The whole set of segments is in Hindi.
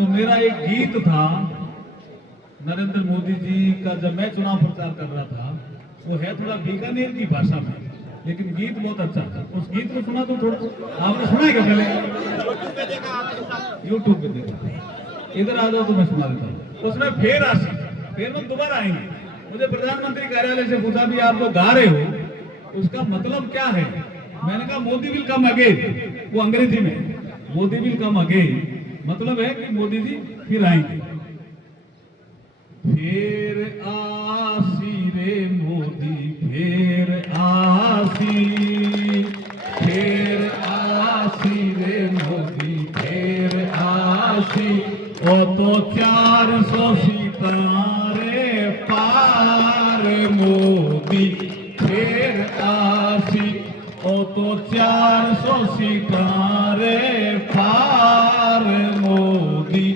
तो मेरा एक गीत था नरेंद्र मोदी जी का, जब मैं चुनाव प्रचार कर रहा था। वो है थोड़ा बीकानेर की भाषा में, लेकिन गीत बहुत अच्छा था। उस गीत को सुना तो थोड़ा आपने सुना है क्या? पहले यूट्यूब पे देखा। इधर आ जाओ तो मैं सुना देता हूँ। उसमें फिर हम दोबारा आएंगे। मुझे प्रधानमंत्री कार्यालय से पूछा भी आप जो गा रहे हो उसका मतलब क्या है? मैंने कहा मोदी विल कम अगेन। वो अंग्रेजी में मोदी विल कम अगेन मतलब है कि मोदी जी फिर आएंगे। फिर आसी रे मोदी फिर आसी, फिर आसी रे मोदी फिर आसी। ओ तो 400 सितारे पार मोदी फिर आसी। ओ तो 400 सितारे पार मोदी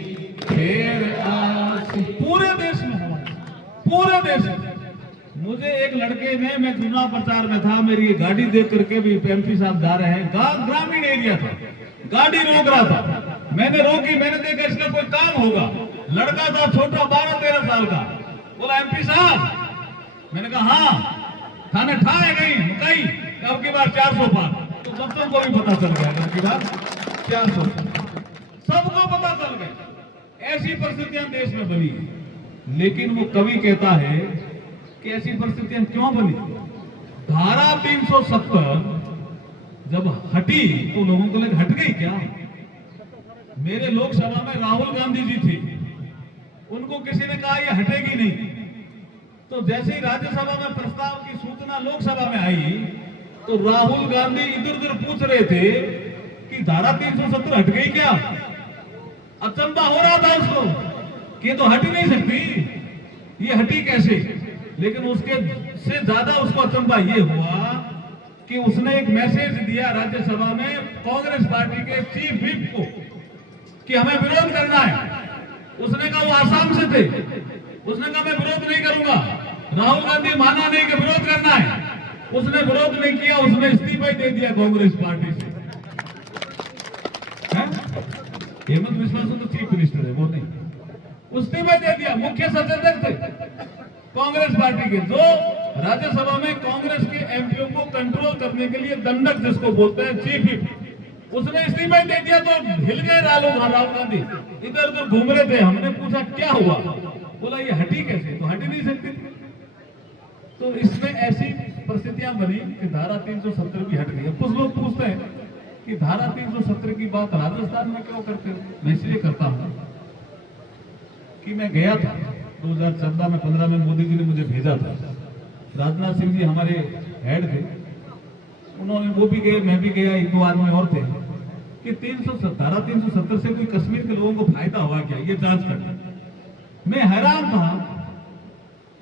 फिर आसी। पूरे देश में मुझे एक लड़के ने, मैं चुनाव प्रचार में था, मेरी गाड़ी देख करके भी एमपी साहब जा रहे हैं, ग्रामीण एरिया था, गाड़ी रोक रहा था। मैंने रोकी, मैंने देखा इसका कोई काम होगा। लड़का था छोटा 12-13 साल का। बोला एमपी साहब। मैंने कहा हाँ। थाने ठा है गई मुकाई अब की बार 400 पार। तो बच्चों को भी पता चल गया अब की बार 400, सबको पता चल गया। ऐसी परिस्थितियां देश में बनी है। लेकिन वो कवि कहता है कि ऐसी परिस्थितियां क्यों बनी? धारा 370 जब हटी तो लोगों को लगा हट गई क्या? मेरे लोकसभा में राहुल गांधी जी थे, उनको किसी ने कहा ये हटेगी नहीं। तो जैसे ही राज्यसभा में प्रस्ताव की सूचना लोकसभा में आई तो राहुल गांधी इधर उधर पूछ रहे थे कि धारा 370 हट गई क्या? अचंबा हो रहा था उसको कि ये तो हट ही नहीं सकती, ये हटी कैसे? लेकिन उसके से ज्यादा उसको अचंबा ये हुआ कि उसने एक मैसेज दिया राज्यसभा में कांग्रेस पार्टी के चीफ व्हिप को कि हमें विरोध करना है। उसने कहा, वो आसाम से थे, उसने कहा मैं विरोध नहीं करूंगा। राहुल गांधी माना नहीं कि विरोध करना है, उसने विरोध नहीं किया, उसने इस्तीफा ही दे दिया कांग्रेस पार्टी से। हेमंत बिस्वा तो चीफ मिनिस्टर है, वो नहीं, इस्तीफा दे दिया। मुख्य सचेतक थे कांग्रेस पार्टी के, जो राज्यसभा में कांग्रेस के एमपीओ को कंट्रोल करने के लिए दंडक जिसको बोलते हैं चीफ व्हिप, उसने इस्तीफा दे दिया। तो हिल गए राहुल गांधी, इधर उधर घूम रहे थे। हमने पूछा क्या हुआ? बोला ये हटी कैसे? तो हट ही नहीं सकती। तो इसमें ऐसी परिस्थितियां बनी कि धारा 370 भी हट गई। कुछ लोग पूछते हैं कि धारा 370 की बात राजस्थान में क्यों करते हो? मैं इसलिए करता हूं कि मैं गया था 2014 में 15 में, मोदी जी ने मुझे भेजा था। राजनाथ सिंह जी हमारे हेड थे, उन्होंने, वो भी गए, मैं भी गया, 1-2 आदमी और थे कि धारा 370 से कोई कश्मीर के लोगों को फायदा हुआ क्या, ये जांच करना। मैं हैरान था।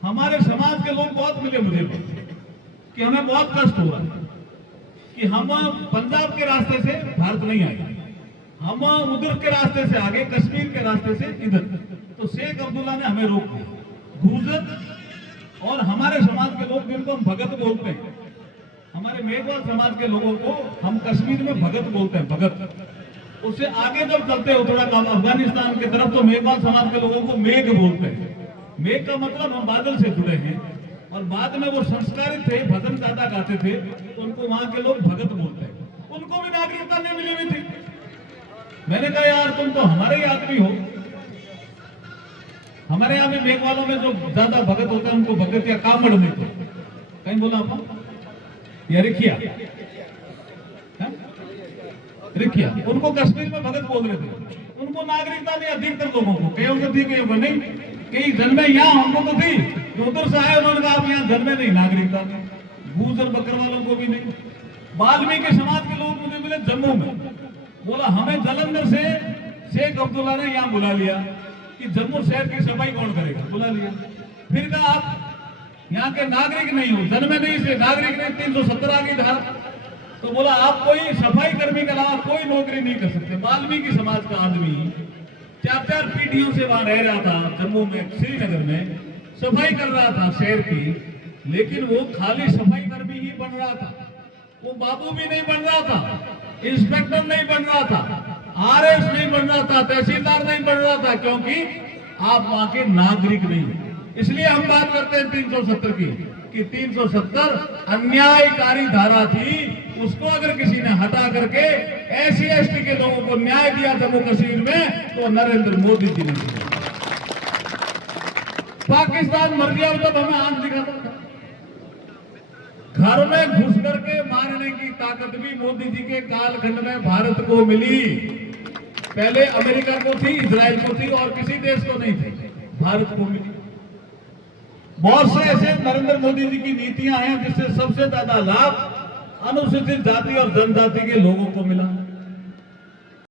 हमारे समाज के लोग बहुत मिले मुझे कि हमें बहुत कष्ट हुआ कि हम पंजाब के रास्ते से भारत नहीं आए, हम उधर के रास्ते से आगे, कश्मीर के रास्ते से इधर। तो शेख अब्दुल्ला ने हमें रोक दिया। गुर्जर और हमारे समाज के लोग जिनको हम भगत बोलते हैं, हमारे मेघवाल समाज के लोगों को हम कश्मीर में भगत बोलते हैं, भगत। उससे आगे जब चलते हो थोड़ा काम अफगानिस्तान की तरफ, तो मेघवाल समाज के लोगों को मेघ बोलते हैं। मेघ का मतलब हम बादल से जुड़े हैं। और बाद में वो संस्कारित थे, भजन ज्यादा गाते थे, तो उनको वहां के लोग भगत बोलते हैं। उनको भी नागरिकता नहीं मिली हुई थी। मैंने कहा यार तुम तो हमारे ही आदमी हो। हमारे यहाँ में मेघवालों में जो ज्यादा भगत होते हैं उनको भगत या कामड़ नहीं तो कहीं बोला आप या रिखिया, रिखिया, उनको कश्मीर में भगत बोल रहे थे। उनको नागरिकता नहीं, अधिकतर लोगों को, कईयों को थी, कईयों को नहीं। कई जन्मे यहाँ, हमको तो थी, जो उधर से आए उन्होंने कहा आप यहाँ जन्मे नहीं, नागरिकता नहीं। गुर्जर बकरवालों को भी नहीं। वाल्मीकि समाज के लोग मुझे मिले जम्मू में, बोला हमें जालंधर से शेख अब्दुल्ला ने यहाँ बुला लिया कि जम्मू शहर की सफाई कौन करेगा, बुला लिया। फिर कहा आप यहाँ के नागरिक नहीं हो, जन्मे नहीं से नागरिक नहीं, 370 आ गई धारा। तो बोला आप कोई सफाई कर्मी के अलावा कोई नौकरी नहीं कर सकते। वाल्मीकि समाज का आदमी 4-4 पीढ़ियों से वहां रह रहा था जम्मू में, श्रीनगर में, सफाई कर रहा था शहर की, लेकिन वो खाली सफाई कर्मी ही बन रहा था, वो बाबू भी नहीं बन रहा था, इंस्पेक्टर नहीं बन रहा था। आरएस नहीं बन रहा था, तहसीलदार नहीं बन रहा था, क्योंकि आप वहां के नागरिक नहीं हैं। इसलिए हम बात करते हैं 370 की, कि 370 अन्यायकारी धारा थी, उसको अगर किसी ने हटा करके एससी एसटी के लोगों को न्याय दिया जम्मू कश्मीर में, तो नरेंद्र मोदी जी ने दिया। पाकिस्तान मर गया तब हमें आंख दिखाता था। घर में घुस करके मारने की ताकत भी मोदी जी के कालखंड में भारत को मिली। पहले अमेरिका को थी, इजराइल को थी, और किसी देश को नहीं थी, भारत को मिली। बहुत से ऐसे नरेंद्र मोदी जी की नीतियां हैं जिससे सबसे ज्यादा लाभ अनुसूचित जाति और जनजाति के लोगों को मिला।